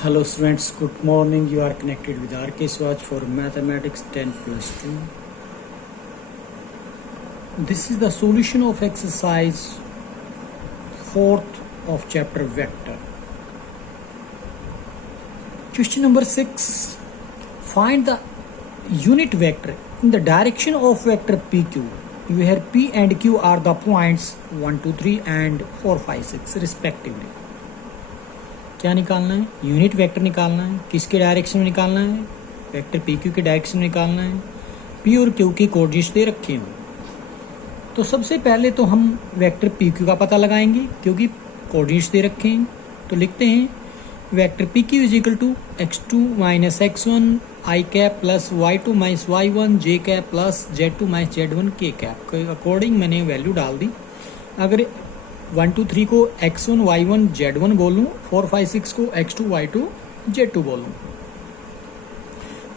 Hello students, good morning. You are connected with RK Swatch for Mathematics 10+2. This is the solution of exercise 4th of chapter vector. Question number 6. Find the unit vector in the direction of vector PQ. Where P and Q are the points 1, 2, 3 and 4, 5, 6 respectively. क्या निकालना है? Unit vector निकालना है. किसके direction में निकालना है? Vector P Q के डायरेक्शन में निकालना है. पी और क्यू की कोऑर्डिनेट्स दे रखे हों. तो सबसे पहले तो हम वेक्टर पी क्यू का पता लगाएंगे क्योंकि कोऑर्डिनेट्स दे रखे हैं. तो लिखते हैं vector P Q is equal to x2 minus x1 i cap plus y2 minus y1 j cap plus z2 minus z1 k cap के अकॉर्डिंग मैंने वैल्यू डाल दी. अगर 1, 2, 3 को x1 y1 z1 बोलूँ, 4, 5, 6 को x2 y2 z2 बोलूँ.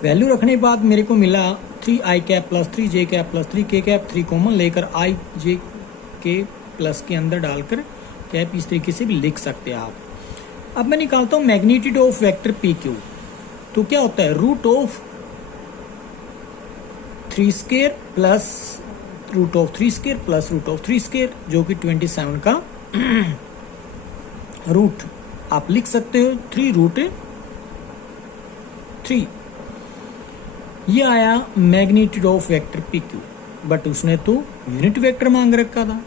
Value रखने के बाद मेरे को मिला 3 I cap plus 3 j cap plus 3 के कैप. 3 कॉमन लेकर आई जे के प्लस के अंदर डालकर कैप इस तरीके से भी लिख सकते हैं आप. अब मैं निकालता हूँ magnitude of vector P Q. तो क्या होता है? Root of 3 square plus root of 3 square plus root of 3 square जो कि 27 का रूट आप लिख सकते हो 3√3. ये आया magnitude of vector P Q. But उसने तो यूनिट वेक्टर मांग रखा था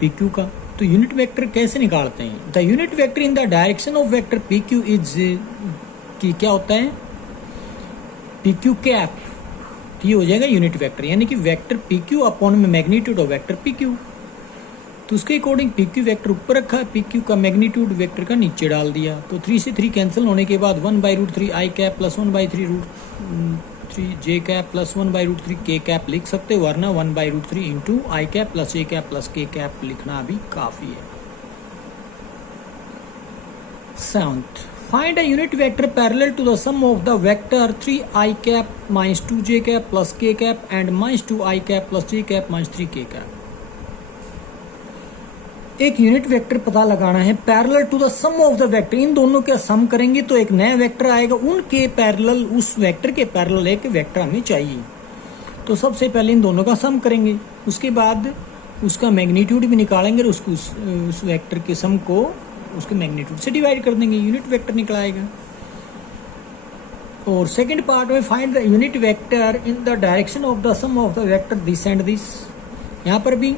पी क्यू का. तो यूनिट वेक्टर कैसे निकालते हैं? The unit vector in the direction of vector P Q is की क्या होता है? P Q cap. ये हो जाएगा यूनिट वेक्टर, यानी कि वेक्टर पी क्यू अपॉन में magnitude of vector P Q. तो उसके अकॉर्डिंग पी क्यू वेक्टर ऊपर रखा, पी क्यू का मैग्नीट्यूड वेक्टर का नीचे डाल दिया. तो 3 से 3 कैंसिल होने के बाद 1/√3 आई कैप प्लस 1/3 जे कैप प्लस 1/√3 के कैप लिख सकते हो. वरना 1/√3 इंटू आई cap plus j cap plus K cap लिखना भी काफ़ी है. 7th. Find a unit vector parallel to the sum of the vector 3 I cap minus 2 j cap plus k cap and minus 2 I cap plus j cap minus 3 k cap. एक unit vector पता लगाना है parallel to the sum of the vector. इन दोनों का सम करेंगे तो एक नया वेक्टर आएगा. उनके पैरेलल, उस वेक्टर के पैरेलल एक वेक्टर हमें चाहिए. तो सबसे पहले इन दोनों का सम करेंगे. उसके बाद उसका मैग्नीट्यूड भी निकालेंगे और उसको उस वेक्टर के सम को उसके मैग्नीट्यूड से डिवाइड कर देंगे. यूनिट वेक्टर निकलाएगा. और सेकंड पार्ट में find the unit vector in the direction of the sum of the vector this and this. यहाँ पर भी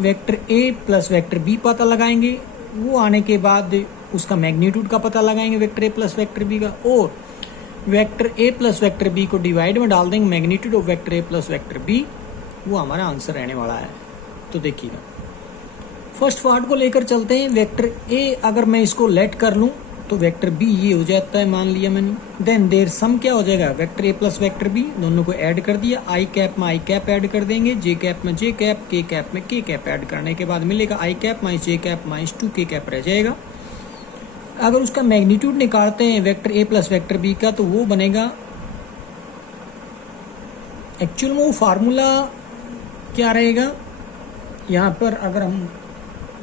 vector A plus vector B पता लगाएंगे. वो आने के बाद उसका मैग्नीट्यूड का पता लगाएंगे vector A plus vector B का. और vector A plus vector B को डिवाइड में डाल देंगे magnitude of vector A plus vector B. वो हमारा आंसर रहने वाला है. तो देखिएगा फर्स्ट पार्ट को लेकर चलते हैं. वेक्टर ए अगर मैं इसको लेट कर लूँ तो वेक्टर बी ये हो जाता है, मान लिया मैंने. देन देयर सम क्या हो जाएगा? Vector A plus vector B, दोनों को ऐड कर दिया. आई कैप में आई कैप ऐड कर देंगे, जे कैप में जे कैप, के कैप में के कैप ऐड करने के बाद मिलेगा आई कैप माइनस जे कैप माइनस 2 के कैप रह जाएगा. अगर उसका मैग्नीट्यूड निकालते हैं vector A plus vector B का तो वो बनेगा, एक्चुअल में वो फार्मूला क्या रहेगा यहाँ पर अगर हम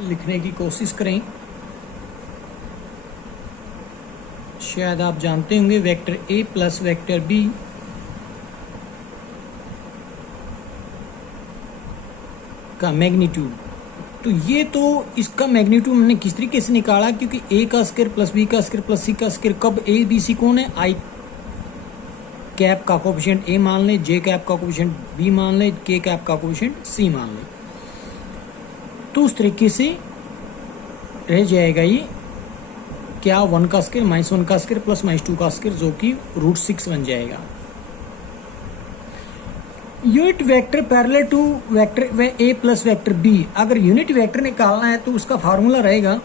लिखने की कोशिश करें. शायद आप जानते होंगे vector A plus vector B का मैग्नीट्यूड. तो ये तो इसका मैग्नीट्यूड हमने किस तरीके से निकाला? क्योंकि ए का स्क्वायर प्लस बी का स्क्वायर प्लस सी का स्क्वायर. कब ए बी सी कौन है? आई कैप का कोएफिशिएंट ए मान ले, जे कैप का कोएफिशिएंट बी मान ले, के कैप का कोएफिशिएंट सी मान ले. तो उस तरीके से रह जाएगा ये क्या 1 का स्क्वायर माइनस 1 का स्क्वायर प्लस माइनस 2 का स्क्वायर जो कि √6 बन जाएगा. Unit vector parallel to vector A plus vector B. अगर यूनिट वेक्टर निकालना है तो उसका फार्मूला रहेगा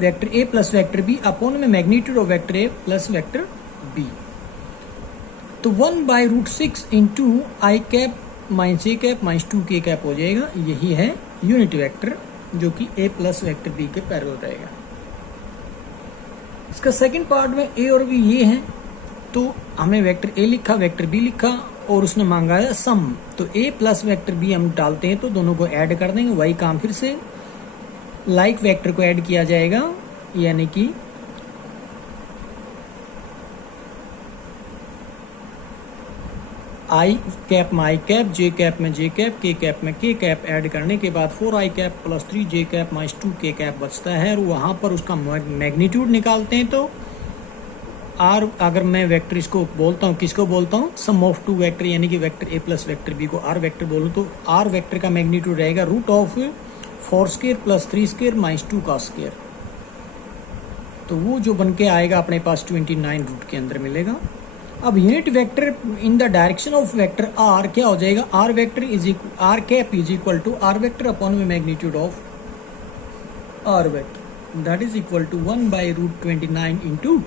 vector A plus vector B upon में magnitude of vector A plus vector B. तो 1/√6 इंटू आई कैप माइनस जे कैप माइनस 2 के कैप हो जाएगा. यही है यूनिट वेक्टर जो कि ए प्लस वेक्टर बी के पैरेलल रहेगा. इसका सेकंड पार्ट में ए और बी ये हैं. तो हमने वेक्टर ए लिखा, वेक्टर बी लिखा और उसने मांगा है सम. तो ए प्लस वेक्टर बी हम डालते हैं तो दोनों को ऐड कर देंगे. वही काम फिर से लाइक वेक्टर को ऐड किया जाएगा, यानी कि आई कैप में आई कैप, जे कैप में जे कैप, के कैप में के कैप ऐड करने के बाद 4i cap plus 3j cap minus 2k cap बचता है और वहाँ पर उसका मैग्नीट्यूड निकालते हैं। तो आर, अगर मैं वेक्टर इसको बोलता हूँ, किसको बोलता हूँ, सम ऑफ टू वेक्टर यानी कि vector A plus vector B को आर वेक्टर बोलूँ, तो आर वेक्टर का मैग्नीट्यूड रहेगा root of 4 square plus 3 square minus 2 का स्क्वायर। तो वो जो बन के आएगा अपने पास 29 रूट के अंदर मिलेगा। अब unit vector in the direction of vector R क्या हो जाएगा, R vector is equal, R cap is equal to R vector upon में magnitude of R vector, that is equal to 1 by root 29 into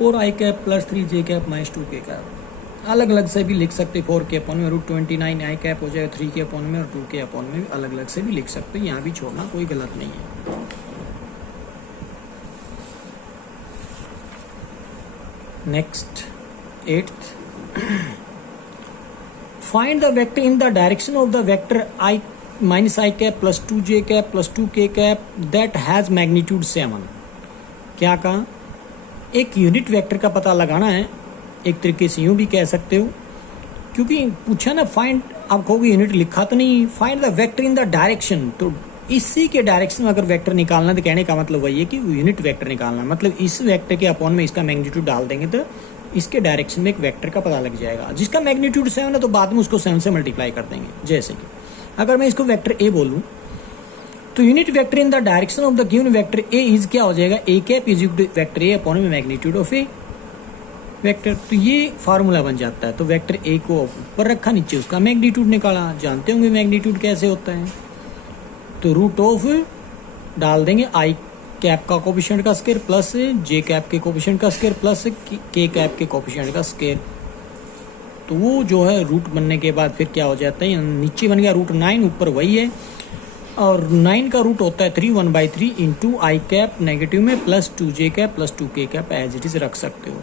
4i cap plus 3j cap minus 2k cap. अलग अलग से भी लिख सकते, 4 के upon में root 29 आई cap हो जाएगा 3 के अपॉन में और 2 के अपॉन में अलग अलग से भी लिख सकते, यहाँ भी छोड़ना कोई गलत नहीं है। Next 8th, find the vector in the direction of the vector I minus I cap plus 2j cap plus 2k cap that has magnitude 7। क्या कहा, एक यूनिट वेक्टर का पता लगाना है, एक तरीके से यूं भी कह सकते हो, क्योंकि पूछा ना फाइंड, आप कहोगे यूनिट लिखा तो नहीं, find the vector in the direction, तो इसी के डायरेक्शन में अगर वेक्टर निकालना, तो कहने का मतलब वही है कि यूनिट वेक्टर निकालना, मतलब इस वेक्टर के अपॉन में इसका मैग्नीट्यूड डाल देंगे तो इसके डायरेक्शन में एक वेक्टर का पता लग जाएगा, जिसका मैग्नीट्यूड 7 है तो बाद में उसको 7 से मल्टीप्लाई कर देंगे। जैसे कि अगर मैं इसको वेक्टर ए बोलूं, तो unit vector in the direction of the given vector A is क्या हो जाएगा, A cap is equal to vector A upon में मैग्नीट्यूड ऑफ ए वेक्टर। तो ये फार्मूला बन जाता है। तो वेक्टर ए को ऊपर रखा, नीचे उसका मैग्नीट्यूड निकाला, जानते होंगे मैग्नीट्यूड कैसे होता है, तो रूट ऑफ डाल देंगे आई कैप का कोफिशिएंट का स्क्वायर प्लस जे कैप के कोफिशिएंट का स्क्वायर प्लस के कैप के कोफिशिएंट का स्क्वायर। तो वो जो है रूट बनने के बाद फिर क्या हो जाता है, नीचे बन गया रूट 9, ऊपर वही है, और 9 का रूट होता है 3, 1/3 इंटू आई कैप नेगेटिव में plus 2j cap plus 2k cap as it is रख सकते हो।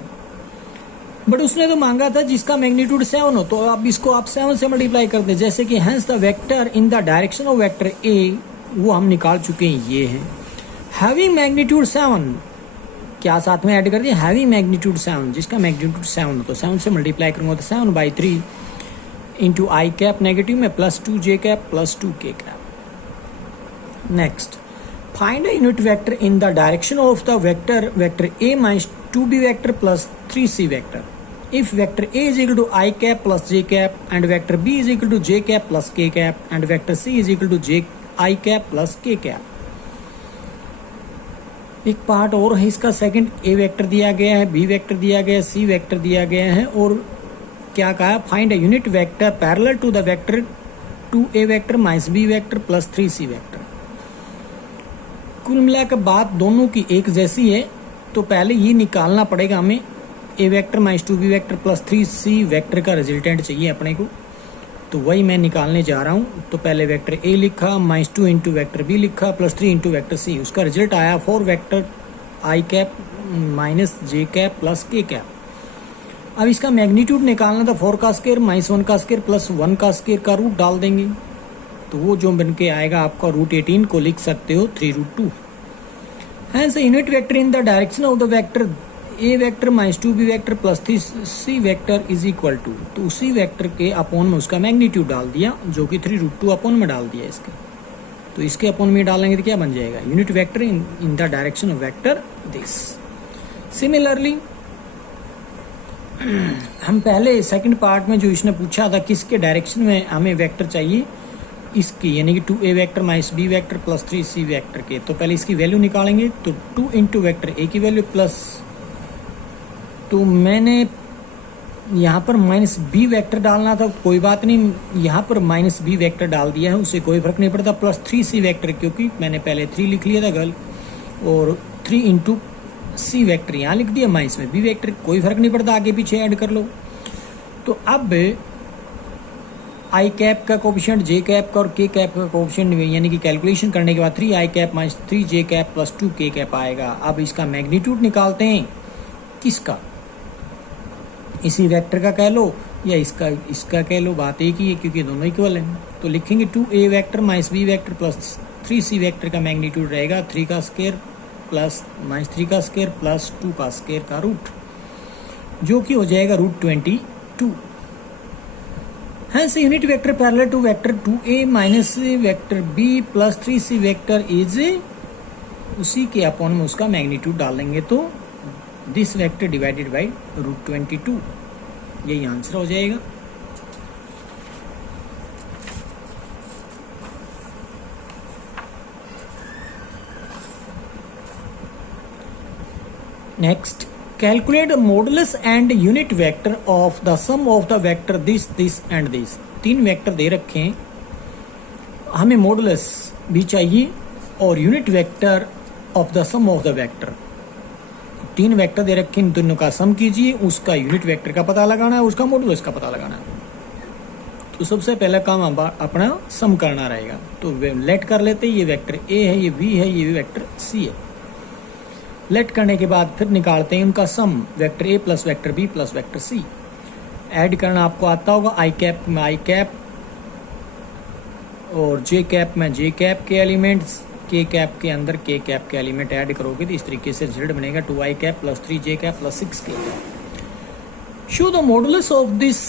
बट उसने तो मांगा था जिसका मैग्नीट्यूड 7 हो, तो अब इसको आप 7 से मल्टीप्लाई कर दें, जैसे कि hence the vector in the direction of vector A, वो हम निकाल चुके हैं, ये है हैवी मैग्नीट्यूड 7, क्या साथ में ऐड कर दिया, हैवी मैग्नीट्यूड 7, जिसका मैग्नीट्यूड 7 हो, तो 7 से मल्टीप्लाई करूंगा तो 7/3 इंटू आई कैप नेगेटिव में plus 2j cap plus 2k cap. Next, find a unit vector in the direction of the vector A minus 2b vector plus 3c vector if vector A is equal to I cap plus J cap and vector B is equal to J cap plus K cap and vector C is equal to J I cap plus K cap। एक part और है इसका, second, ए vector दिया गया है, B vector दिया गया है, सी वेक्टर दिया गया है, और क्या कहा, find a unit vector parallel to the vector 2a vector minus B vector plus 3c vector. कुल मिलाकर बात दोनों की एक जैसी है, तो पहले ये निकालना पड़ेगा हमें, A vector minus 2b vector plus 3c vector का रिजल्टेंट चाहिए अपने को, तो वही मैं निकालने जा रहा हूँ। तो पहले वेक्टर ए लिखा, माइनस 2 इंटू वेक्टर बी लिखा प्लस 3 इंटू वेक्टर सी, उसका रिजल्ट आया 4 vector I cap minus J cap plus K cap. अब इसका मैग्नीट्यूड निकालना था, 4 का स्क्वायर माइनस 1 का स्क्वायर प्लस 1 का स्क्वायर का रूट डाल देंगे, तो वो जो बन के आएगा आपका रूट 18 को लिख सकते हो 3√2। Hence unit vector in the direction of the vector A vector minus 2b vector plus 3c vector is equal to, तो उसी वेक्टर के अपॉन में उसका मैग्नीट्यूड डाल दिया, जो कि 3√2 अपॉन में डाल दिया इसके, तो इसके अपॉन में डालेंगे तो क्या बन जाएगा, unit vector in the direction of vector this. Similarly हम पहले सेकंड पार्ट में जो इसने पूछा था किसके डायरेक्शन में हमें वेक्टर चाहिए, इसकी यानी कि 2a vector minus b vector plus 3c vector के, तो पहले इसकी वैल्यू निकालेंगे, तो 2 इंटू वेक्टर a की वैल्यू प्लस, तो मैंने यहाँ पर माइनस बी वेक्टर डालना था, कोई बात नहीं, यहाँ पर माइनस बी वेक्टर डाल दिया है, उससे कोई फर्क नहीं पड़ता, प्लस 3c वेक्टर, क्योंकि मैंने पहले 3 लिख लिया था गर्ल, और 3 इंटू सी वेक्टर यहाँ लिख दिया, माइनस में बी वेक्टर, कोई फर्क नहीं पड़ता, आगे पीछे ऐड कर लो। तो अब आई कैप का कोफिशिएंट, जे कैप का और के कैप का कोफिशिएंट यानी कि कैलकुलेशन करने के बाद 3 I cap minus 3j cap plus 2k cap आएगा। अब इसका मैग्नीट्यूड निकालते हैं, किसका, इसी वेक्टर का कह लो या इसका कह लो, बात एक ही है क्योंकि दोनों इक्वल हैं। तो लिखेंगे 2a vector minus b vector plus 3c vector का मैग्नीट्यूड रहेगा 3 का स्क्वायर प्लस माइनस 3 का स्क्वायर प्लस 2 का स्क्वायर का रूट, जो कि हो जाएगा root 22। Hence unit vector parallel to vector 2a minus vector b plus 3c vector is उसी के अपॉन में उसका मैग्नीट्यूड डाल देंगे तो दिस वेक्टर डिवाइडेड बाई √22, यही आंसर हो जाएगा। Next, calculate modulus and unit vector of the sum of the vector this this and this. 3 vector दे रखे हैं, हमें मॉडुलस भी चाहिए और unit vector of the sum of the vector. 3 vector दे रखे हैं, इन दोनों का सम कीजिए, उसका यूनिट वेक्टर का पता लगाना है, उसका मॉडुलस का पता लगाना है। तो सबसे पहला काम अपना सम करना रहेगा। तो लेट कर लेते हैं, ये वेक्टर ए है, ये बी है, ये वेक्टर सी है। लेट करने के बाद फिर निकालते हैं उनका sum, vector A plus vector B plus vector C. Add करना आपको आता होगा, आई कैप में आई कैप और जे कैप में जे कैप के एलिमेंट्स, के कैप के अंदर के कैप के एलिमेंट ऐड करोगे तो इस तरीके से रिजल्ट बनेगा 2i cap plus 3j cap plus 6k cap. Show the modulus of this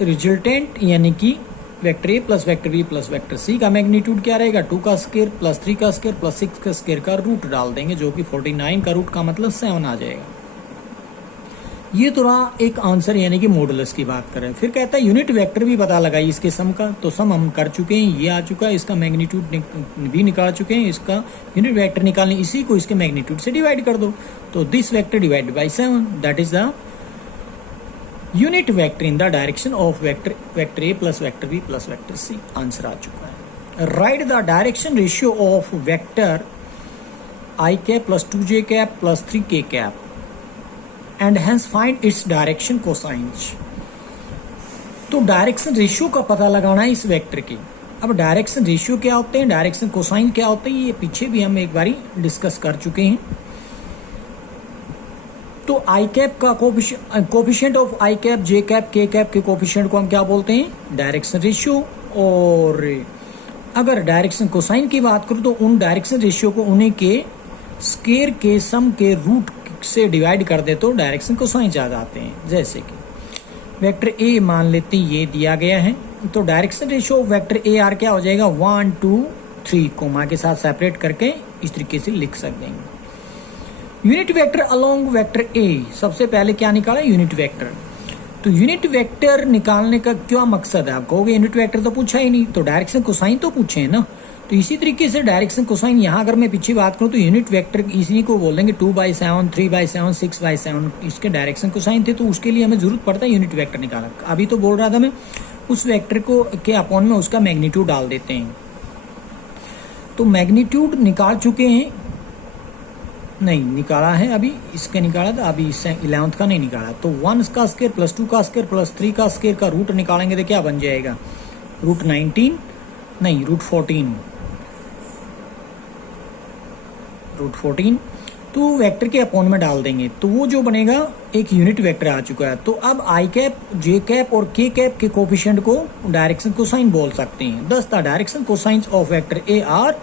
resultant, यानी कि vector A plus vector B plus vector C का मैग्नीट्यूड क्या रहेगा, 2 का स्क्वायर प्लस 3 का स्क्वायर प्लस 6 का स्क्वायर का रूट डाल देंगे, जो कि 49 का रूट का मतलब 7 आ जाएगा। ये तो रहा एक आंसर, यानी कि मॉडुलस की बात करें। फिर कहता है यूनिट वेक्टर भी पता लगाइए इसके सम का। तो सम हम कर चुके हैं, ये आ चुका है, इसका मैग्नीट्यूड भी निकाल चुके हैं। इसका यूनिट वेक्टर निकालने, इसी को इसके मैग्नीट्यूड से डिवाइड कर दो, तो this vector divided by 7, that is the unit vector in the direction of vector A plus vector B plus vector C. Answer आ चुका है। Write the direction ratio of vector I cap plus 2j cap plus 3k cap and hence find its direction cosines. तो direction ratio का पता लगाना है इस vector की। अब डायरेक्शन रेशियो क्या होते हैं, डायरेक्शन कोसाइन क्या होते हैं, ये पीछे भी हम एक बारी डिस्कस कर चुके हैं। तो आई कैप का coefficient of I cap, J cap, के कैप के कोफिशिएंट को हम क्या बोलते हैं, डायरेक्शन रेशियो। और अगर डायरेक्शन कोसाइन की बात करूं तो उन डायरेक्शन रेशियो को उन्हीं के स्क्वायर के सम के रूट से डिवाइड कर दे तो डायरेक्शन कोसाइन आ जाते हैं। जैसे कि वेक्टर ए मान लेते हैं, ये दिया गया है, तो direction ratio of vector A are क्या हो जाएगा, 1 2 3 कोमा के साथ सेपरेट करके इस तरीके से लिख सकते हैं। Unit vector along vector A, सबसे पहले क्या निकाला, यूनिट वेक्टर। तो यूनिट वेक्टर निकालने का क्या मकसद है, आप कहोगे यूनिट वेक्टर तो पूछा ही नहीं, तो डायरेक्शन कोसाइन तो पूछे है ना। तो इसी तरीके से डायरेक्शन कोसाइन, यहाँ अगर मैं पीछे बात करूँ तो यूनिट वेक्टर इसी को बोल देंगे 2/7, 3/7, 6/7, इसके डायरेक्शन कोसाइन थे, तो उसके लिए हमें जरूरत पड़ता है यूनिट वेक्टर निकालना। अभी तो बोल रहा था मैं उस वेक्टर को के अपॉन में उसका मैग्नीट्यूड डाल देते हैं। तो मैग्नीट्यूड निकाल चुके हैं, नहीं निकाला है अभी, इसका निकाला था अभी, इससे 11th का नहीं निकाला। तो 1 का स्क्वायर प्लस 2 का स्क्वायर प्लस 3 का स्क्वायर का रूट निकालेंगे तो क्या बन जाएगा, √19, नहीं √14, √14। तो वेक्टर के अपॉन में डाल देंगे तो वो जो बनेगा एक यूनिट वेक्टर आ चुका है। तो अब आई कैप, जे कैप और के कैप के कोफिशिएंट को डायरेक्शन कोसाइन बोल सकते हैं। Thus the direction cosines of vector A are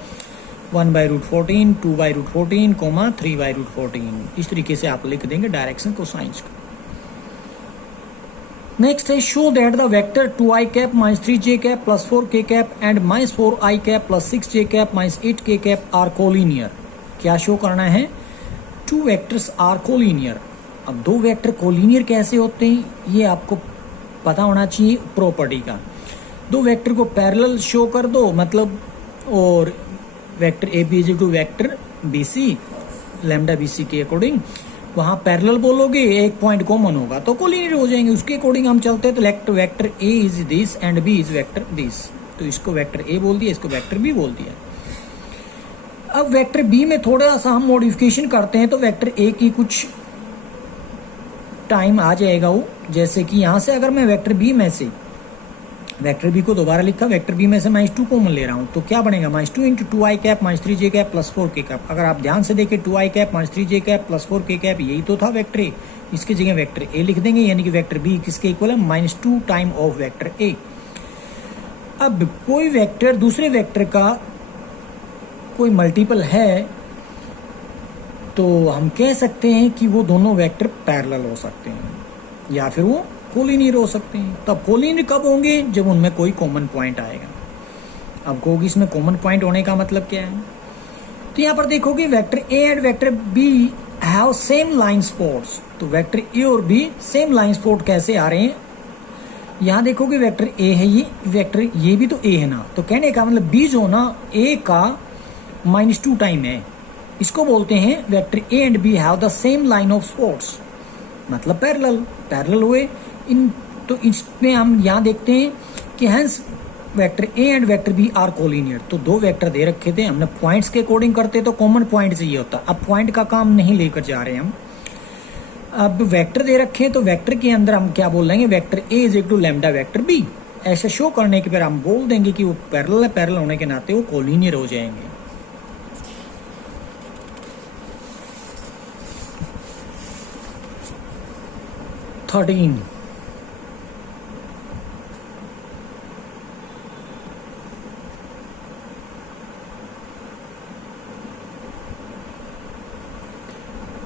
1/√14, 2/√14, 3/√14। इस तरीके से आप लिख देंगे डायरेक्शन कोसाइंस को। नेक्स्ट है show that the vector 2i cap minus 3j cap plus 4k cap and minus 4i cap plus 6j cap minus 8k cap are collinear. क्या show करना है, 2 वेक्टर्स आर कोलिनियर। अब 2 vector collinear कैसे होते हैं ये आपको पता होना चाहिए प्रॉपर्टी का। 2 वेक्टर को पैरेलल शो कर दो मतलब, और vector A B is to vector B C, lambda B C के अकॉर्डिंग वहां पैरेलल बोलोगे, एक पॉइंट कॉमन होगा तो कोलिनियर हो जाएंगे। उसके अकॉर्डिंग हम चलते हैं तो vector A is this and B is vector this, तो इसको वेक्टर ए बोल दिया, इसको वेक्टर बी बोल दिया। अब वेक्टर बी में थोड़ा सा हम मॉडिफिकेशन करते हैं तो वेक्टर ए की कुछ टाइम आ जाएगा वो, जैसे कि यहां से अगर मैं वेक्टर बी में से वेक्टर बी को दोबारा लिखा, वेक्टर बी में से -2 कॉमन ले रहा हूं तो क्या बनेगा, -2 × 2i cap minus 3j cap plus 4k cap. अगर आप ध्यान से देखें 2i cap minus 3j cap plus 4k cap यही तो था वेक्टर ए, इसकी जगह वेक्टर ए लिख देंगे, यानी कि वेक्टर बी किसके इक्वल है, -2 टाइम ऑफ वेक्टर ए। अब कोई वेक्टर दूसरे वेक्टर का कोई मल्टीपल है तो हम कह सकते हैं कि वो दोनों वेक्टर पैरेलल हो सकते हैं या फिर वो कोलिनियर हो सकते हैं। तब कोलिनियर कब होंगे? जब उनमें कोई कॉमन पॉइंट आएगा। अब कहोगे इसमें कॉमन पॉइंट होने का मतलब क्या है? तो यहाँ पर देखोगे vector A and vector B have same line supports. तो वेक्टर ए और बी सेम लाइन स्पॉट कैसे आ रहे हैं? यहाँ देखोगे वेक्टर ए है, ये वेक्टर ये भी तो ए है ना, तो कहने का मतलब बी जो ना ए का -2 टाइम है, इसको बोलते हैं vector A and B have the same line of supports, मतलब पैरेलल हुए इन। तो इसमें हम यहाँ देखते हैं कि hence vector A and vector B are collinear. तो दो वेक्टर दे रखे थे, हमने पॉइंट्स के अकॉर्डिंग करते तो कॉमन पॉइंट चाहिए होता। अब पॉइंट का काम नहीं लेकर जा रहे हम। अब वेक्टर दे रखे हैं तो वेक्टर के अंदर हम क्या बोल देंगे? Vector A is equal to lambda vector B. ऐसे शो करने के फिर हम बोल देंगे कि वो पैरेलल है, पैरेलल होने के नाते वो कोलिनियर हो जाएंगे। Thirteen,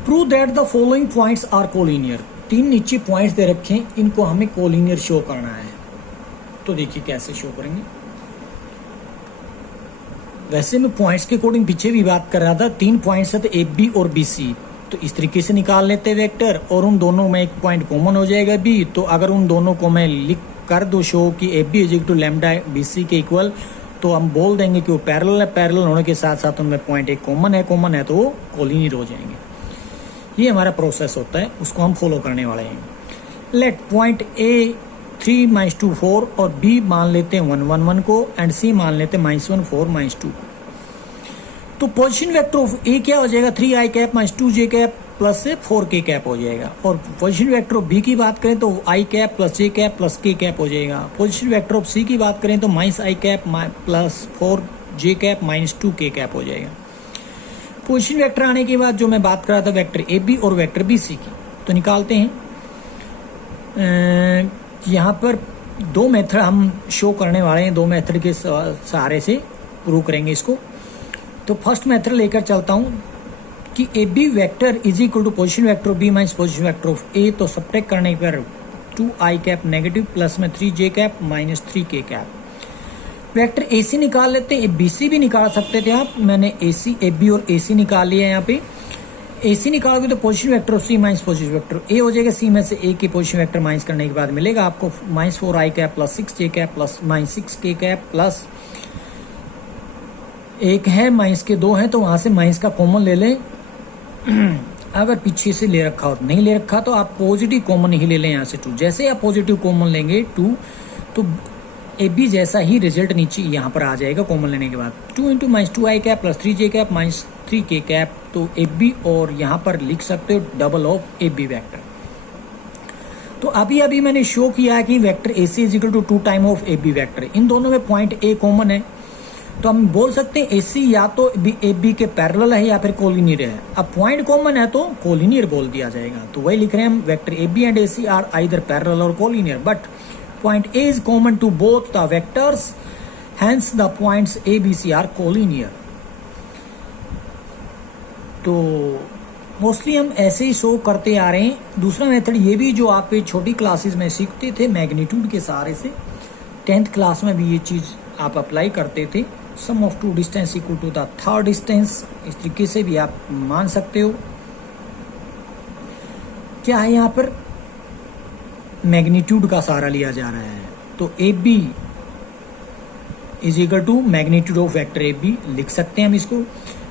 prove that the following points are collinear. 3 नीचे पॉइंट्स दे रखे हैं, इनको हमें कोलिनियर शो करना है। तो देखिए कैसे शो करेंगे। वैसे मैं पॉइंट्स के अकॉर्डिंग पीछे भी बात कर रहा था। 3 पॉइंट्स है तो ए बी और बी सी, तो इस तरीके से निकाल लेते वेक्टर, और उन दोनों में एक पॉइंट कॉमन हो जाएगा बी। तो अगर उन दोनों को मैं लिख कर दो शो कि A B is equal to lambda B C के इक्वल, तो हम बोल देंगे कि वो पैरेलल है, पैरेलल होने के साथ साथ उनमें पॉइंट एक कॉमन है तो वो कोलिनियर हो जाएंगे। ये हमारा प्रोसेस होता है, उसको हम फॉलो करने वाले हैं। लेट पॉइंट ए 3-2 4 और बी मान लेते हैं 1 1 1 को, एंड सी मान लेते हैं -1 4 -2। तो पोजीशन वेक्टर ऑफ ए क्या हो जाएगा? 3i cap -2j cap plus से 4k कैप हो जाएगा। और पोजीशन वेक्टर ऑफ बी की बात करें तो i cap plus j cap plus k cap हो जाएगा। पोजीशन वेक्टर ऑफ सी की बात करें तो -i cap plus 4j cap -2k cap हो जाएगा। पोजीशन वेक्टर आने के बाद जो मैं बात कर रहा था वेक्टर ए बी और वेक्टर बी सी की, तो निकालते हैं। यहाँ पर 2 मेथड हम शो करने वाले हैं, 2 मेथड के सहारे से प्रूव करेंगे इसको। तो फर्स्ट मेथड लेकर चलता हूँ कि A B vector is equal to position vector of B minus position vector of A. तो सब्ट्रैक्ट करने पर 2i कैप नेगेटिव प्लस में 3j cap -3k cap. Vector A C निकाल लेते हैं, बी सी भी निकाल सकते थे आप। मैंने ए सी ए बी और ए सी निकाल लिया है। यहाँ पे ए सी निकालोगे तो position vector of C minus position vector A हो जाएगा। सी में से ए के पोजीशन वेक्टर माइनस करने के बाद मिलेगा आपको -4i cap plus 6j cap plus -6k cap plus एक है माइनस के 2 हैं, तो वहां से माइनस का कॉमन ले लें। अगर पीछे से ले रखा हो, नहीं ले रखा तो आप पॉजिटिव कॉमन ही ले लें यहाँ से 2। जैसे आप पॉजिटिव कॉमन लेंगे 2, तो ए बी जैसा ही रिजल्ट नीचे यहाँ पर आ जाएगा कॉमन लेने के बाद। 2 × -2i cap plus 3j cap -3k cap. तो ए बी और यहाँ पर लिख सकते हो double of A B vector. तो अभी मैंने शो किया है कि vector A C is equal to 2 time of A B vector. इन दोनों में पॉइंट ए कॉमन है, तो हम बोल सकते हैं ए सी या तो ए बी के पैरेलल है या फिर कोलिनियर है। अब पॉइंट कॉमन है तो कोलिनियर बोल दिया जाएगा। तो वही लिख रहे हैं हम, vector A B and A C are either parallel और collinear, but point A is common to both the vectors, hence the points A, B, C are collinear। तो मोस्टली हम ऐसे ही शो करते आ रहे हैं। दूसरा मेथड ये भी जो आप छोटी क्लासेस में सीखते थे मैग्नीट्यूड के सहारे से, 10th क्लास में भी ये चीज़ आप अप्लाई करते थे। Sum of 2 distance equal to the third distance, इस तरीके से भी आप मान सकते हो। क्या है यहाँ पर? मैग्नीट्यूड का सहारा लिया जा रहा है। तो A B is equal to magnitude of vector A B लिख सकते हैं हम इसको।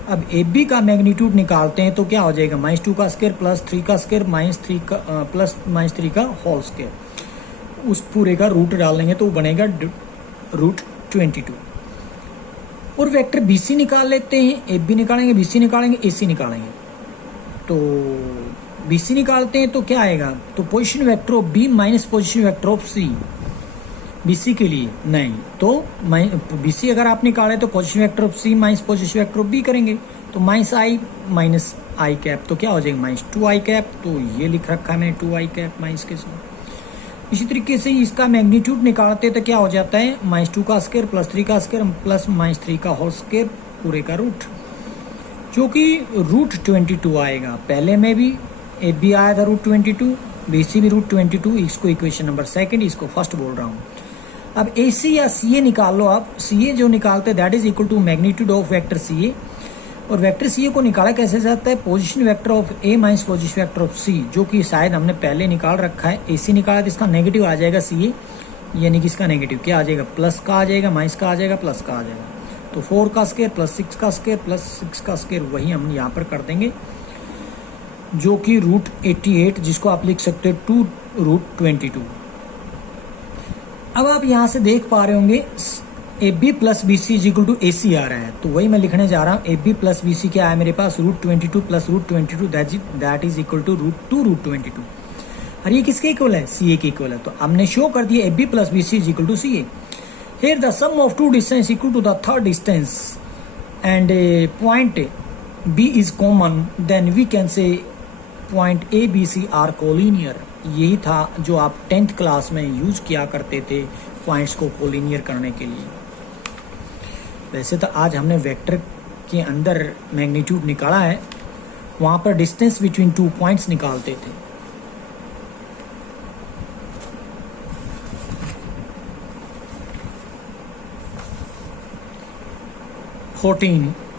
अब ए बी का मैग्नीट्यूड निकालते हैं तो क्या हो जाएगा? -2 का स्क्वायर प्लस 3 का स्क्वायर -3 का प्लस -3 का होल स्क्वायर। उस पूरे का रूट डालेंगे तो बनेगा √22। और वेक्टर बी सी निकाल लेते हैं। ए बी निकालेंगे, बी सी निकालेंगे, ए सी निकालेंगे। तो बी सी निकालते हैं तो क्या आएगा? तो position vector of B minus position vector of C. B C के लिए नहीं, तो बी सी अगर आप निकाले तो position vector of C minus position vector of B करेंगे। तो -i कैप तो क्या हो जाएगा? -2i cap. तो ये लिख रखा है मैंने 2i कैप माइनस के साथ। इसी तरीके से इसका मैग्नीट्यूड निकालते तो क्या हो जाता है? -2 का स्क्वायर प्लस 3 का स्क्वायर प्लस -3 का होल स्क्वायर पूरे का रूट, जो कि √22 आएगा। पहले में भी ए बी आया था √22, बी सी भी √22, इसको इक्वेशन नंबर सेकंड, इसको फर्स्ट बोल रहा हूँ। अब ए सी या सी ए निकाल लो आप। सी ए जो निकालते हैं that is equal to magnitude of vector C A, और वेक्टर सी ए को निकाला कैसे जाता है, position vector of A minus position vector of C, जो कि शायद हमने पहले निकाल रखा है। ए सी निकाला तो इसका नेगेटिव आ जाएगा सी ए, यानी कि इसका नेगेटिव क्या आ जाएगा, प्लस का आ जाएगा, माइनस का आ जाएगा, प्लस का आ जाएगा। तो 4 का स्क्वायर प्लस 6 का स्क्वायर प्लस 6 का स्क्वायर, वही हम यहाँ पर कर देंगे, जो कि √88, जिसको आप लिख सकते हो 2√22। अब आप यहाँ से देख पा रहे होंगे A B plus B C is equal to A C आ रहा है, तो वही मैं लिखने जा रहा हूँ। A B plus B C क्या है मेरे पास, √22 plus √22, that is equal to √2√22। और ये किसके इक्वल है, सी ए के इक्वल है। तो हमने शो कर दिया A B plus B C is equal to C A. Here the sum of two distance equal to the third distance and point B is common, then we can say point A B C are collinear. यही था जो आप 10th class में use किया करते थे points को collinear करने के लिए। वैसे तो आज हमने वेक्टर के अंदर मैग्नीट्यूड निकाला है, वहां पर डिस्टेंस बिटवीन 2 पॉइंट्स निकालते थे।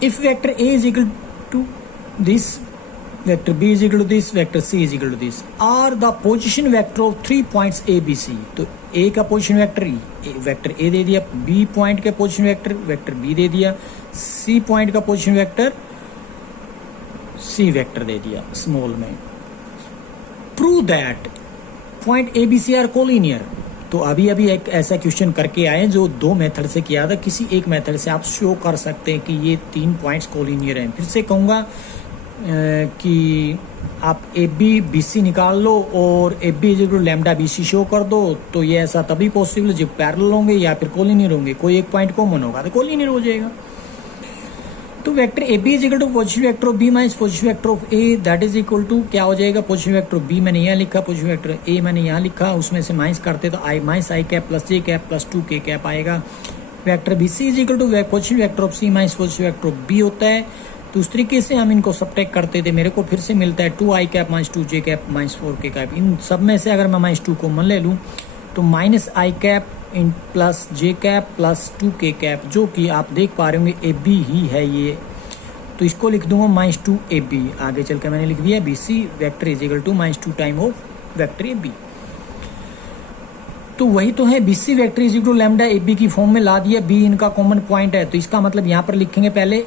If vector A is equal to this, vector B is equal to this, vector C is equal to this, are the position vector of 3 points A, B, C। तो A का position vector A दे दिया, B point का position vector B दे दिया, C point का position vector C vector दे दिया स्मॉल में। Prove that point A, B, C are collinear. तो अभी एक ऐसा क्वेश्चन करके आए जो 2 मेथड से किया था, किसी एक मेथड से आप शो कर सकते हैं कि ये 3 पॉइंट्स कोलिनियर हैं। फिर से कहूँगा कि आप ए बी बी सी निकाल लो और A B is equal to lambda B C show कर दो, तो ये ऐसा तभी पॉसिबल जब पैरेलल होंगे या फिर कोलिनियर होंगे। कोई एक पॉइंट कॉमन होगा तो कोलिनियर हो जाएगा। तो vector A B is equal to position vector of B minus position vector of A, that is equal to क्या हो जाएगा, पोजिशन वेक्टर ऑफ बी मैंने यहाँ लिखा, पोजिशन वेक्टर ए मैंने यहाँ लिखा, उसमें से माइनस करते तो i minus i cap plus j cap plus 2 के कैप आएगा। Vector B C is equal to position vector of C minus position vector of B होता है। तो उस तरीके से हम इनको सबट्रैक्ट करते थे, मेरे को फिर से मिलता है 2 आई cap minus 2 J cap minus 4 k cap. इन सब में से अगर मैं माइनस 2 कॉमन ले लूँ तो minus i cap in plus j cap plus 2 के कैप, जो कि आप देख पा रहे होंगे ए बी ही है ये, तो इसको लिख दूंगा माइनस 2 ए बी। आगे चल के मैंने लिख दिया B C vector is equal to minus 2 time of vector A B. तो वही तो है, B C vector is equal to lambda A B की फॉर्म में ला दिया। बी इनका कॉमन पॉइंट है, तो इसका मतलब यहाँ पर लिखेंगे पहले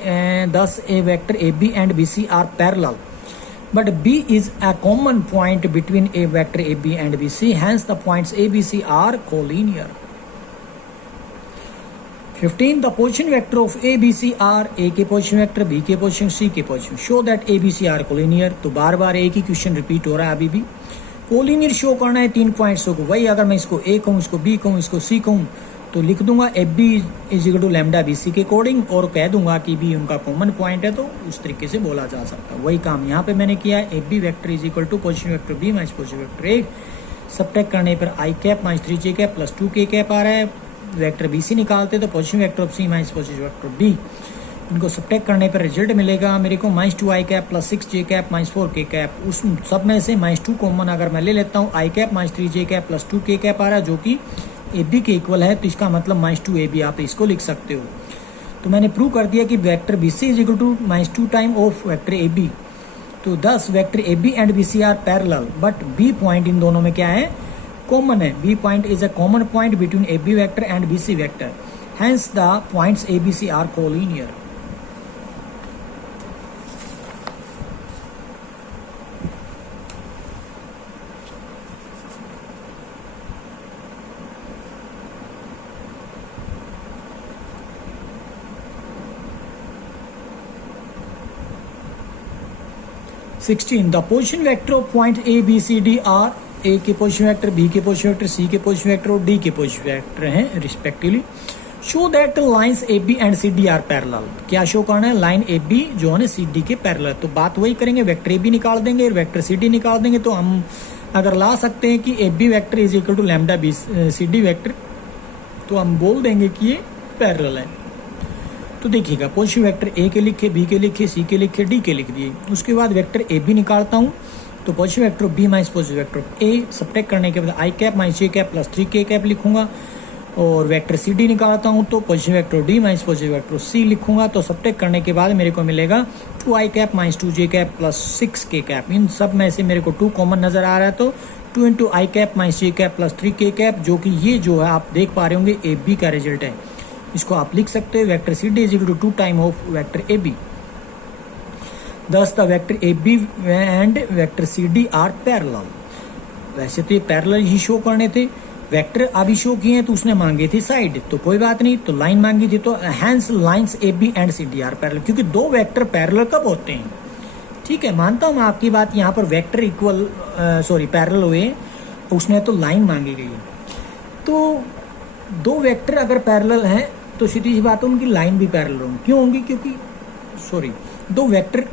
10 A vector A B and B C are parallel, but B is a common point between A vector A B and B C, hence the points A B C are collinear. 15 the position vector of A B C are, A के position vector, B के position, C के position, show that A B C are collinear. तो बार बार एक ही question repeat हो रहा है, अभी भी कोलिनियर शो करना है 3 पॉइंट्स को। वही अगर मैं इसको ए कहूँ, इसको बी कहूँ, इसको सी कहूँ, तो लिख दूंगा A B is equal to lambda B C के अकॉर्डिंग, और कह दूंगा कि बी उनका कॉमन पॉइंट है, तो उस तरीके से बोला जा सकता है। वही काम यहाँ पे मैंने किया है, A B vector is equal to position vector B minus position vector A, subtract करने पर i cap minus 3 j cap plus 2 के कैप आ रहा है। वेक्टर बी सी निकालते तो position vector of C minus position vector B, इनको subtract करने पर रिजल्ट मिलेगा मेरे को माइनस 2 आई कैप प्लस 6 जे कैप माइनस 4 के कैप। उस सब में से माइनस 2 कॉमन अगर मैं ले लेता हूँ, आई cap minus 3 j cap plus 2 के कैप आ रहा है, जो कि ए बी के इक्वल है, तो इसका मतलब माइनस 2 ए बी आप इसको लिख सकते हो। तो मैंने प्रूव कर दिया कि vector B C is equal to minus 2 time of vector A B. तो 10 vector A B and B C are parallel, but B point इन दोनों में क्या है, कॉमन है। B point is a common point between A B vector and B C vector, hence the points A B C are collinear. The position vector of point A B C D are, A के position vector, B के position vector, C के position vector और D के position vector हैं respectively. Show that lines A B and C D are parallel. क्या show करना है, line A B जो है ना सी डी के पैरेलल। तो बात वही करेंगे, वेक्टर ए बी निकाल देंगे और वेक्टर सी डी निकाल देंगे, तो हम अगर ला सकते हैं कि A B vector is equal to lambda B C D vector, तो हम बोल देंगे कि ये पैरेलल है। तो देखिएगा, पोजिशन वेक्टर ए के लिखे, बी के लिखे, सी के लिखे, डी के लिख दिए। उसके बाद वेक्टर ए बी निकालता हूँ, तो positive vector of B minus positive vector of A subtract करने के बाद i cap minus J cap plus 3 के कैप लिखूंगा, और वेक्टर सी डी निकालता हूँ तो positive vector of D minus positive vector of C लिखूंगा। तो सब्ट्रैक्ट करने के बाद मेरे को मिलेगा 2 आई cap minus 2 J cap plus 6 के कैप। इन सब में से मेरे को 2 कॉमन नजर आ रहा है, तो 2 इंटू आई कैप माइनस जे कैप प्लस 3 के कैप, जो कि ये जो है आप देख पा रहे होंगे ए बी का रिजल्ट है। इसको आप लिख सकते हो vector C D is equal to 2 time of vector A B. Thus the vector AB and vector CD are parallel। वैसे तो ये पैरेलल ही शो करने थे, वेक्टर अभी शो किए हैं तो उसने मांगे थे साइड, तो कोई बात नहीं, तो लाइन मांगी थी, तो hence lines AB and CD are parallel, क्योंकि दो वेक्टर पैरेलल कब होते हैं। ठीक है, मानता हूँ मैं आपकी बात, यहाँ पर वेक्टर इक्वल पैरेलल हुए, उसने तो लाइन मांगी गई है। तो दो वेक्टर अगर पैरेलल हैं तो सीधी सी बात है उनकी लाइन भी पैरेलल होंगी। क्यों होंगी? क्योंकि दो वेक्टर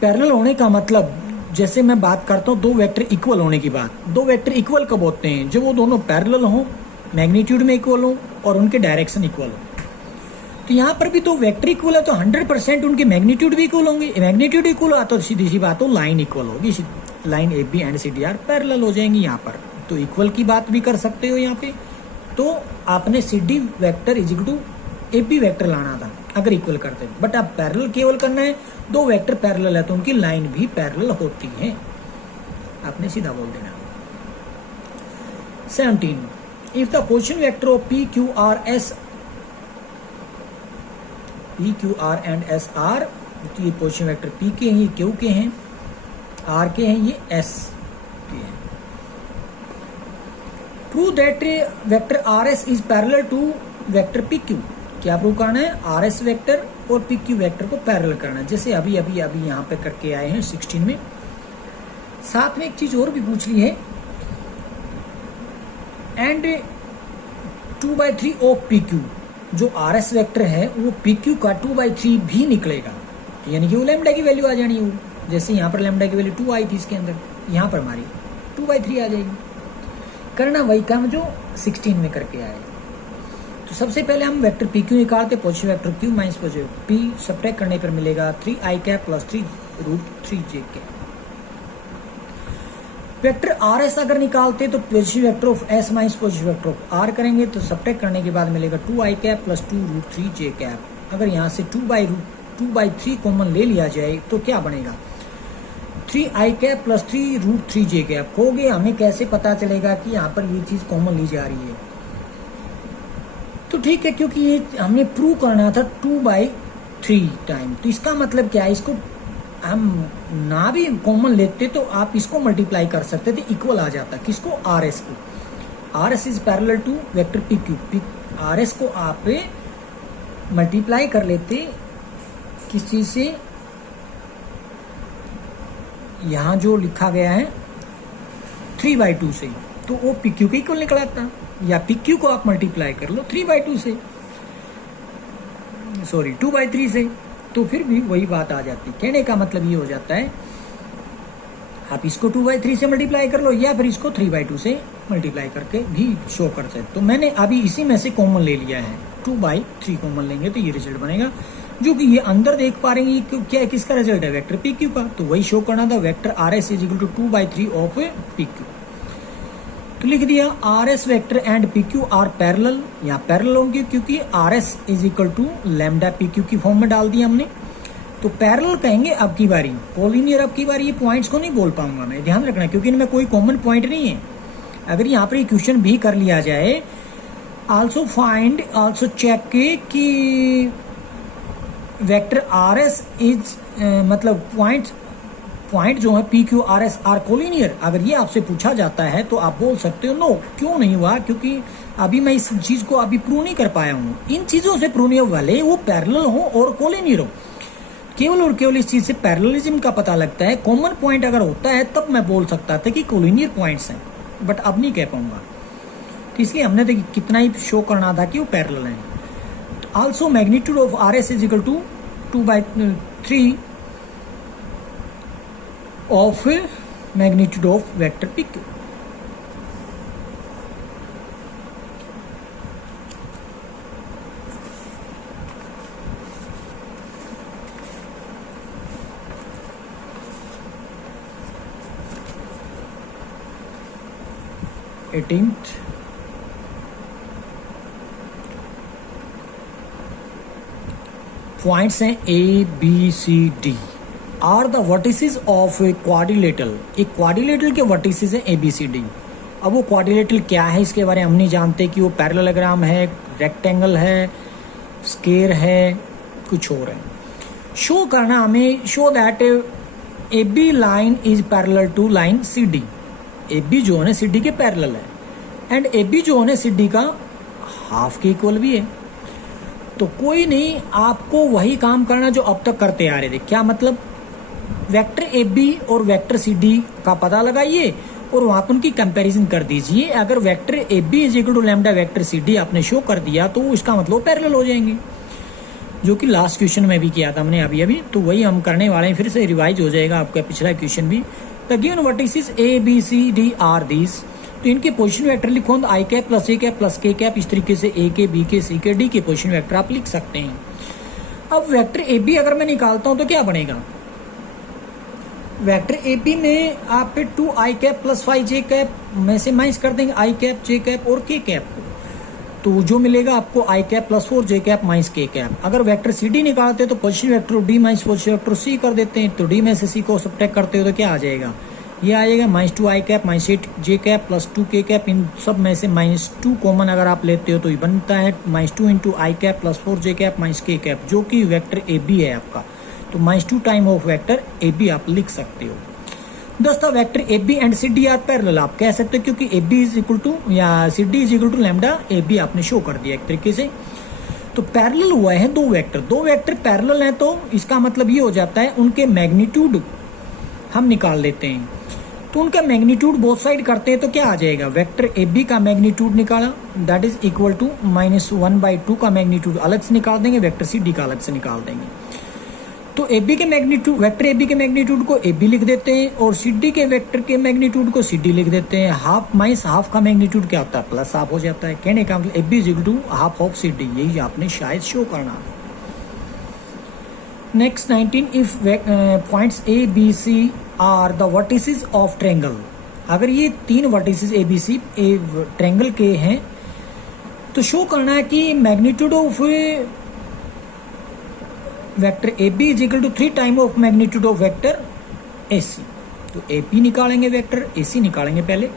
पैरेलल होने का मतलब, जैसे मैं बात करता हूँ दो वेक्टर इक्वल होने की बात, दो वेक्टर इक्वल कब होते हैं? जब वो दोनों पैरेलल हों, मैग्नीट्यूड में इक्वल हो और उनके डायरेक्शन इक्वल हो। तो यहाँ पर भी तो वेक्टर इक्वल है तो 100% उनके मैग्नीट्यूड भी इक्वल होंगे। मैग्नीट्यूड इक्वल हुआ तो सीधी सी बात हो लाइन इक्वल होगी, line A B and C D are parallel हो जाएंगी। यहाँ पर तो इक्वल की बात भी कर सकते हो यहाँ पे। तो आपने C D vector is equal to A B vector लाना था अगर इक्वल करते, बट अब पैरेलल केवल करना है, दो वेक्टर पैरेलल है तो उनकी लाइन भी पैरेलल होती है, आपने सीधा बोल देना। 17 if the position vector of P Q are and S R, तो ये पोजीशन वेक्टर पी के हैं, ये क्यू के हैं, आर के हैं, ये एस के हैं। Prove that vector R S is parallel to vector P Q. क्या प्रूव करना है? आर एस वेक्टर और पी क्यू वेक्टर को पैरेलल करना है, जैसे अभी यहाँ पे करके आए हैं 16 में। साथ में एक चीज और भी पूछ ली है, एंड 2/3 ऑफ पी क्यू, जो आर एस वेक्टर है वो पी क्यू का 2/3 भी निकलेगा, यानी कि वो लैम्डा की वैल्यू आ जानी है। वो जैसे यहाँ पर लैम्डा की वैल्यू 2 आई थी इसके अंदर, यहाँ पर हमारी 2/3 आ जाएगी। करना वही काम जो 16 में करके आए। तो सबसे पहले हम वेक्टर पी क्यू निकालते, positive vector Q minus positive P, subtract करने पर मिलेगा 3 I cap plus 3√3 J cap. Vector R S अगर निकालते तो positive vector of S minus positive vector of R करेंगे, तो सब्ट्रैक्ट करने के बाद मिलेगा 2 आई कैप प्लस 2√3 जे कैप। अगर यहाँ से 2/3 कॉमन ले लिया जाए तो क्या बनेगा? 3 I cap plus 3√3 J cap. हो गया, हमें कैसे पता चलेगा कि यहाँ पर ये चीज कॉमन ली जा रही है? तो ठीक है, क्योंकि ये हमने प्रूव करना था 2/3 टाइम, तो इसका मतलब क्या है? इसको हम ना भी कॉमन लेते तो आप इसको मल्टीप्लाई कर सकते थे, इक्वल आ जाता। किसको? आर एस को। R S is parallel to vector P Q. R S को आप मल्टीप्लाई कर लेते किस चीज से? यहां जो लिखा गया है 3/2 से, तो वो पी क्यू के इक्वल निकल आता, या पी क्यू को आप मल्टीप्लाई कर लो 3/2 से, सॉरी 2/3 से, तो फिर भी वही बात आ जाती। कहने का मतलब ये हो जाता है, आप इसको 2/3 से मल्टीप्लाई कर लो या फिर इसको 3/2 से मल्टीप्लाई करके भी शो कर सकते। तो मैंने अभी इसी में से कॉमन ले लिया है, 2/3 कॉमन लेंगे तो ये रिजल्ट बनेगा, जो कि ये अंदर देख पा रहे हैं क्या, किसका रिजल्ट है? वेक्टर पी क्यू का। तो वही शो करना था, vector R S is equal to 2/3 of P Q. तो लिख दिया R S vector and P Q are parallel. यहाँ पैरेलल होंगे क्योंकि R S is equal to lambda P Q की फॉर्म में डाल दिया हमने, तो पैरेलल कहेंगे अब की बारी, कोलिनियर अब की बारी। ये पॉइंट्स को नहीं बोल पाऊंगा मैं, ध्यान रखना, क्योंकि इनमें कोई कॉमन पॉइंट नहीं है। अगर यहाँ पर क्वेश्चन भी कर लिया जाए, आल्सो चेक कि वेक्टर आर एस इज मतलब पॉइंट जो है P Q R S R collinear, अगर ये आपसे पूछा जाता है तो आप बोल सकते हो नो। क्यों नहीं हुआ? क्योंकि अभी मैं इस चीज को अभी प्रूव नहीं कर पाया हूँ। इन चीजों से प्रूव नहीं, वाले वो पैरेलल हो और कोलिनियर हो, केवल और केवल इस चीज से पैरेललिज्म का पता लगता है। कॉमन पॉइंट अगर होता है तब मैं बोल सकता था कि कोलिनियर पॉइंट्स हैं, बट अब नहीं कह पाऊंगा। तो इसलिए हमने तो कितना ही शो करना था कि वो पैरेलल है। Also magnitude of R S is equal to 2/3 of magnitude of vector PQ। 18th, points हैं A B C D are the vertices of a quadrilateral. एक क्वाड्रिलेटरल के वर्टिसेस हैं ए बी सी डी। अब वो quadrilateral क्या है इसके बारे में हम नहीं जानते कि वो पैरेललोग्राम है, रेक्टेंगल है, स्क्वायर है, कुछ और है। शो करना हमें, show that A B line is parallel to line C D. A B जो है सी डी के पैरेलल है एंड ए बी जो है सी डी का हाफ के इक्वल भी है। तो कोई नहीं, आपको वही काम करना जो अब तक करते आ रहे थे। क्या मतलब, वेक्टर ए बी और वेक्टर सी डी का पता लगाइए और वहां पर उनकी कंपैरिजन कर दीजिए। अगर vector A B is equal to lambda vector C D आपने शो कर दिया तो इसका मतलब पैरेलल हो जाएंगे, जो कि लास्ट क्वेश्चन में भी किया था हमने अभी। तो वही हम करने वाले हैं, फिर से रिवाइज हो जाएगा आपका पिछला क्वेश्चन भी। The given vertices A B C D are these. तो इनके पोजीशन वेक्टर लिखो I cap plus A cap plus K cap. इस तरीके से ए के, बी के, सी के, डी के पोजीशन वेक्टर आप लिख सकते हैं। अब वेक्टर ए बी अगर मैं निकालता हूं तो क्या बनेगा, वेक्टर ए बी में आप 2 आई कैप प्लस 5 जे कैप में से माइनस कर देंगे आई कैप, जे कैप और के कैप को, तो जो मिलेगा आपको I cap plus 4 J cap minus K cap. अगर वेक्टर सी डी निकालते तो position vector D minus position vector C कर देते हैं, तो डी में से सी को सब्ट्रैक्ट करते हो तो क्या आ जाएगा, ये आ जाएगा -2 आई कैप माइनस 8 जे कैप प्लस 2 के कैप। इन सब में से -2 कॉमन अगर आप लेते हो तो ये बनता है -2 इंटू आई cap plus 4 J cap minus K cap, जो कि वेक्टर ए बी है आपका। तो -2 time of vector A B आप लिख सकते हो। दोस्तों vector A B and C D are parallel आप कह सकते हो, क्योंकि A B is equal to या C D is equal to lambda A B आपने शो कर दिया एक तरीके से। तो पैरेलल हुआ है दो वेक्टर पैरेलल हैं, तो इसका मतलब ये हो जाता है उनके मैग्नीट्यूड हम निकाल लेते हैं। तो उनका मैग्नीट्यूड बोथ साइड करते हैं तो क्या आ जाएगा, वेक्टर ए बी का मैग्नीट्यूड निकाला दैट इज इक्वल टू -1/2 का मैग्नीट्यूड अलग से निकाल देंगे, वेक्टर सी डी का अलग से निकाल देंगे। तो ए बी के मैग्नीट्यूड, वेक्टर ए बी के मैग्नीट्यूड को ए बी लिख देते हैं और सी डी के वेक्टर के मैग्नीट्यूड को सी डी लिख देते हैं। हाफ माइनस हाफ का मैग्नीट्यूड क्या होता है, प्लस हाफ हो जाता है। कहने का मतलब A B is equal to half of C D, यही आपने शायद शो करना। Next 19, if points A B C are the vertices of triangle. अगर ये 3 vertices A B C triangle के हैं तो शो करना है कि magnitude of vector A B is equal to 3 time of magnitude of vector A C. तो A P निकालेंगे, वेक्टर ए सी निकालेंगे पहले।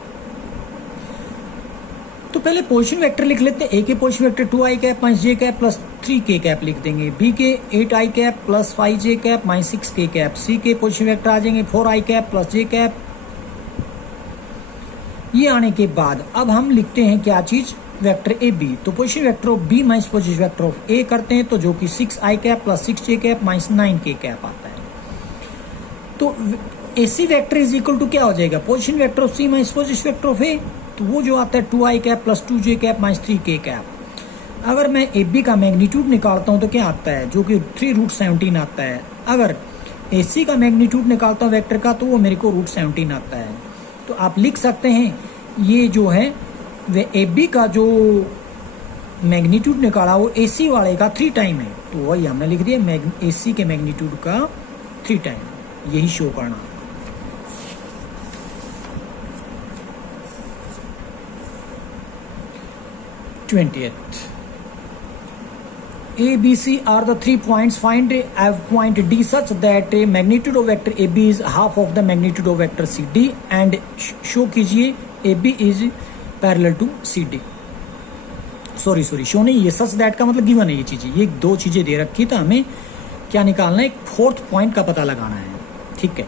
तो पहले पोजीशन वेक्टर लिख लेते हैं। ए के पोजीशन वेक्टर 2 आई कैप माइनस जे कैप प्लस 3 के कैप लिख देंगे। बी के 8 आई कैप प्लस 5 जे कैप माइनस 6 के कैप। सी के पोजीशन वेक्टर आ जाएंगे 4 आई कैप प्लस जे कैप। ये आने के बाद अब हम लिखते हैं क्या चीज, वेक्टर ए बी। तो position vector of B minus position vector of A करते हैं, तो जो कि 6 I cap plus 6 J cap minus 9 K cap आता है। तो A C vector is equal to क्या हो जाएगा, position vector of C minus position vector of A, तो वो जो आता है 2 आई cap plus 2 J cap minus 3 के कैप। अगर मैं ए बी का मैग्नीट्यूड निकालता हूं तो क्या आता है, जो कि 3√17 आता है। अगर ए सी का मैग्नीट्यूड निकालता हूं वेक्टर का तो वो मेरे को √17 आता है। तो आप लिख सकते हैं ये जो है वे ए बी का जो मैग्नीट्यूड निकाला वो ए सी वाले का 3 टाइम है, तो वही हमने लिख दिया ए सी के मैग्नीट्यूड का 3 टाइम, यही शो करना। A, B, C are the 3 points. Find F point D such that magnitude of vector AB is half of the magnitude of vector CD and show कीजिए AB is parallel to CD. Sorry show नहीं, ये such that का मतलब given है ये चीजें, ये 2 चीजें दे रखी तो हमें क्या निकालना है, एक 4th पॉइंट का पता लगाना है। ठीक है,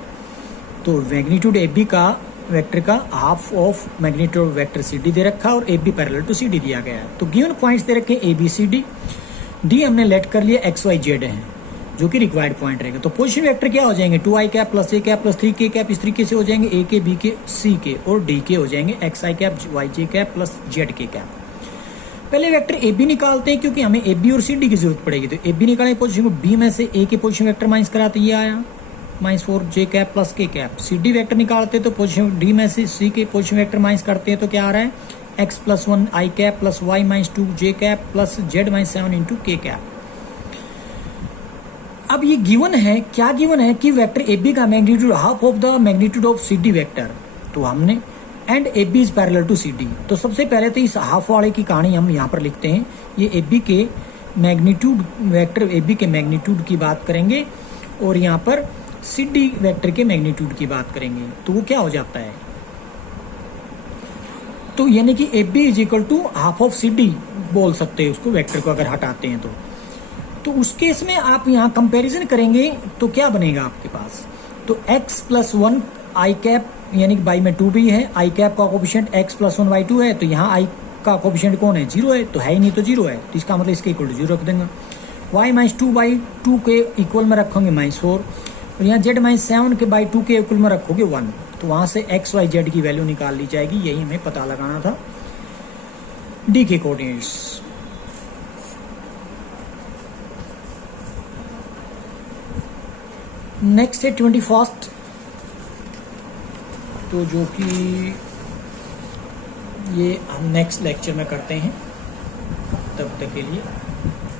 तो मैग्नीट्यूड AB का वेक्टर का half of magnitude vector CD दे रखा है और AB पैरेलल टू CD दिया गया है। तो गिवन पॉइंट्स दे रखे ABCD, D हमने लेट कर लिया XYZ है जो कि रिक्वायर्ड पॉइंट रहेगा। तो पोजीशन वेक्टर क्या हो जाएंगे, 2 आई cap plus A cap plus 3 के कैप, इस तरीके से हो जाएंगे। ए के, बी के, सी के और डी के हो जाएंगे एक्स आई कैप, वाई जे कैप प्लस जेड के कैप। पहले वेक्टर ए बी निकालते हैं क्योंकि हमें ए बी और सी डी की जरूरत पड़ेगी। तो ए बी निकालने पोजीशन को बी में से ए के पोजीशन वेक्टर माइनस कराते ये आया -4 J cap plus K cap. सी डी वेक्टर निकालते तो पोजीशन डी में से सी के पोजीशन वेक्टर माइनस करते हैं तो क्या आ रहा है x plus 1 I cap plus Y minus 2 J cap plus Z minus 7 into K cap. अब ये गिवन है, क्या गिवन है कि वेक्टर ए बी का magnitude half of the magnitude of C D vector. तो हमने and A B is parallel to C D. तो सबसे पहले तो इस हाफ वाले की कहानी हम यहाँ पर लिखते हैं। ये ए बी के मैग्नीट्यूड वेक्टर ए बी के मैग्नीट्यूड की बात करेंगे और यहाँ पर सी डी वेक्टर के मैग्नीट्यूड की बात करेंगे। तो वो क्या हो जाता है, तो यानी कि A B is equal to half of C D बोल सकते हैं उसको, वेक्टर को अगर हटाते हैं तो उस केस में आप यहाँ कंपैरिजन करेंगे तो क्या बनेगा आपके पास, तो x प्लस 1 आई कैप यानी कि बाई में 2b है, आई कैप का कोफिशिएंट x प्लस 1 बाई 2 है, तो यहाँ i का कोफिशिएंट कौन है, 0 है, तो है ही नहीं तो 0 है, तो इसका मतलब इसके इक्वल टू 0 रख देंगे। y माइनस 2 बाई 2 के इक्वल में रखोगे -4 और यहाँ z माइनस 7 के बाई 2 के इक्वल में रखोगे 1, तो वहाँ से x y z की वैल्यू निकाल ली जाएगी। यही हमें पता लगाना था d के कोऑर्डिनेट्स। नेक्स्ट है 21st, तो जो कि ये हम नेक्स्ट लेक्चर में करते हैं। तब तक के लिए